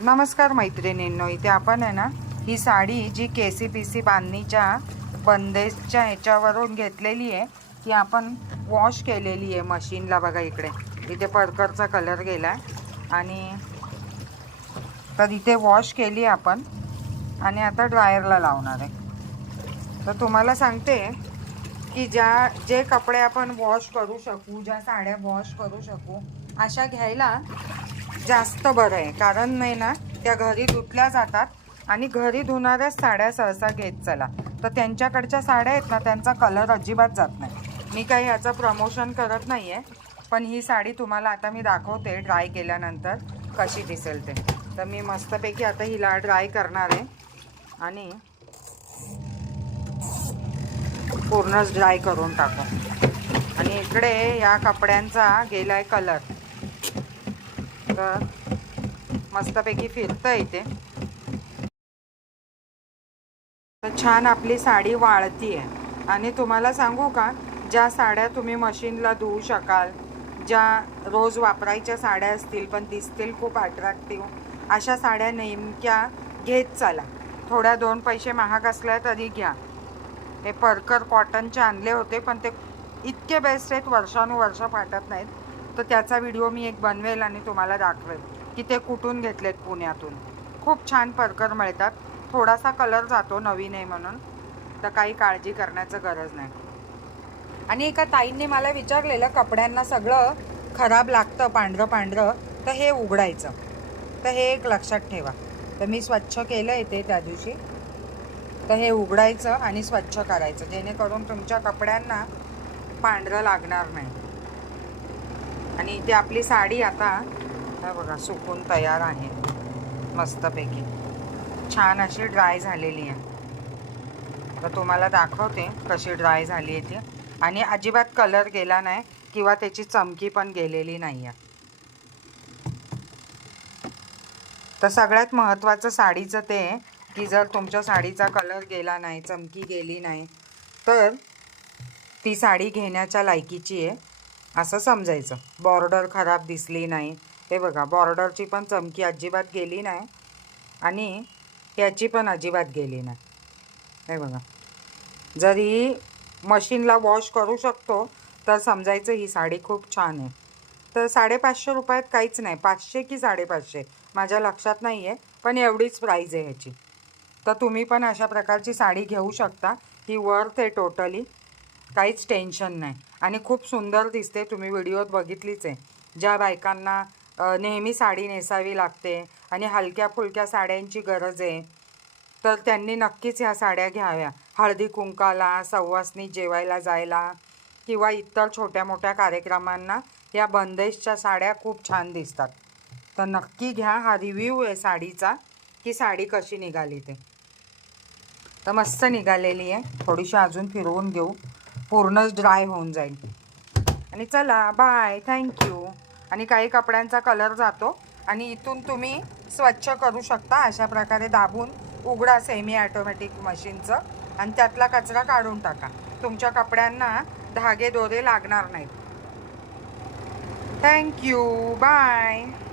नमस्कार मैत्रिणींनो इथे आपण आहे ना ही sari G K C P C बांधणीच्या बंदेजच्या ह्याच्यावरून घेतलेली आहे ती आपण वॉश केलेली आहे मशीनला बघा इकडे. इथे परकरचा कलर गेला आणि तर इथे वॉश केली आपण आणि आता ड्रायरला लावणार आहे. तर तुम्हाला सांगते की ज्या जे कपडे आपण वॉश करू शकू ज्या साड्या वॉश करू शकू अशा घ्यायला जास्त बरं आहे. कारण नाही ना त्या घरी धुतल्या जातात आणि घरी धुणाऱ्याच साड्या सहसा घेत चला. तर त्यांच्याकडच्या साड्या आहेत ना त्यांचा कलर अजिबात जात नाही. मी काही याचं प्रमोशन करत नाही आहे पण ही साडी तुम्हाला आता मी दाखवते ड्राय केल्यानंतर कशी दिसेल ते. तर मी मस्तपैकी आता हिला ड्राय करणार आहे. आणि पूर्णच ड्राय करून टाकू. आणि इकडे या कपड्यांचा गेला आहे कलर तर मस्तपैकी फिरतं इथे तर छान आपली साडी वाळती आहे आणि तुम्हाला सांगू का ज्या साड्या तुम्ही मशीनला धुवू शकाल ज्या रोज वापरायच्या साड्या असतील पण दिसतील खूप अट्रॅक्टिव्ह अशा साड्या नेमक्या घेत चला. थोड्या दोन पैसे महाग असल्या तरी घ्या. हे परकर कॉटनचे आणले होते पण ते इतके बेस्ट आहेत वर्षानुवर्ष फाटत नाहीत. तर त्याचा व्हिडिओ मी एक बनवेल आणि तुम्हाला दाखवेल. की ते कुठून घेतलेत पुण्यातून. खूप छान परकर मिळतात. थोडासा कलर जातो नवीन आहे म्हणून. तर काही काळजी करण्याचं गरज नाही. आणि एका ताईंनी मला विचारलेलं कपड्यांना सगळं खराब लागतं पांढरं पांढरं तर हे उघडायचं. तर हे एक लक्षात ठेवा. तर मी स्वच्छ केलं आहे ते त्या दिवशी. तर हे उघडायचं आणि स्वच्छ करायचं. जेणेकरून तुमच्या कपड्यांना पांढरं लागणार नाही. आणि इथे आपली साडी आता बघा सुकून तयार आहे. मस्तपैकी. छान अशी ड्राय झालेली आहे. तर तुम्हाला दाखवते कशी ड्राय झाली आहे ती. आणि अजिबात कलर गेला नाही किंवा त्याची चमकी पण गेलेली नाही आहे तर सगळ्यात महत्त्वाचं साडीचं ते आहे की जर तुमच्या साडीचा कलर गेला नाही चमकी गेली नाही तर ती साडी घेण्याच्या लायकीची आहे. असं समजायचं. बॉर्डर खराब दिसली नाही. हे बघा बॉर्डरची पण चमकी अजिबात गेली नाही आणि याची पण अजिबात गेली नाही. हे बघा. जर ही मशीनला वॉश करू शकतो तर समजायचं ही साडी खूप छान आहे. तर साडेपाचशे रुपयात काहीच नाही. पाचशे की साडेपाचशे? माझ्या लक्षात नाही आहे पण एवढीच प्राईज आहे ह्याची. तर तुम्ही पण अशा प्रकारची साडी घेऊ शकता. ही वर्थ आहे टोटली काहीच टेन्शन नाही. आणि खूप सुंदर दिसते तुम्ही व्हिडिओत बघितलीच आहे. ज्या बायकांना नेहमी साडी नेसावी लागते आणि हलक्या फुलक्या साड्यांची गरज आहे तर त्यांनी नक्कीच ह्या साड्या घ्याव्या. हळदी कुंकाला सव्वासनी जेवायला जायला किंवा इतर छोट्या मोठ्या कार्यक्रमांना या बंदेशच्या साड्या खूप छान दिसतात. तर नक्की घ्या हा रिव्ह्यू आहे साडीचा की साडी कशी निघाली ते. तर मस्त निघालेली आहे. थोडीशी अजून फिरवून घेऊ. पूर्णच ड्राय होऊन जाईल. आणि चला बाय थँक्यू आणि काही कपड्यांचा कलर जातो. आणि इथून तुम्ही स्वच्छ करू शकता. अशा प्रकारे दाबून उघडा सेमी ॲटोमॅटिक मशीनचं. आणि त्यातला कचरा काढून टाका. तुमच्या कपड्यांना धागे दोरे लागणार नाहीत. Thank you bye